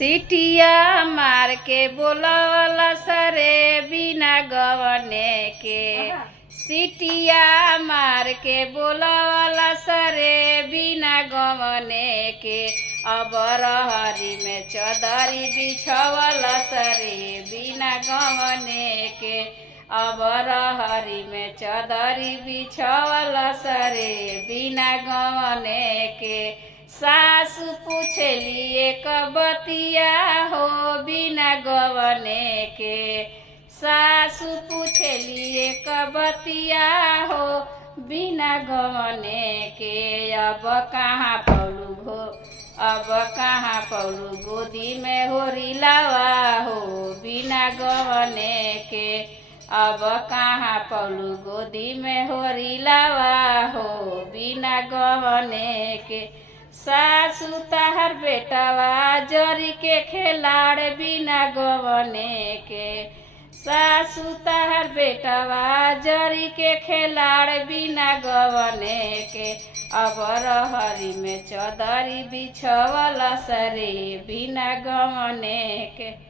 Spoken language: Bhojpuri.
सिटिया मार के बोलवला सरे बिना गवने के। सिटिया मार के बोलवला सरे बिना गवने के। अब रहरी में चदरी बिछवला सरे बिना गवने के। अब रहरी में चदरी बिछवला सरे बिना गवने के। सासु पूछली एक बतिया हो बिना गवने के। सासु पूछली एक बतिया हो बिना गवने के। अब कहाँ पौलू गोदी में होरी लावा हो बिना गवने के। अब कहाँ पौलू गोदी में होरी लावा हो बिना गवने के। सासु तहर बेटवा जरी के खिलाड़ बिना गवने के। सासु तहर बेटवा जरी के खिलाड़ बिना गवने के। अब रहरी में चदरी बिछवला सरे बिना गवने के।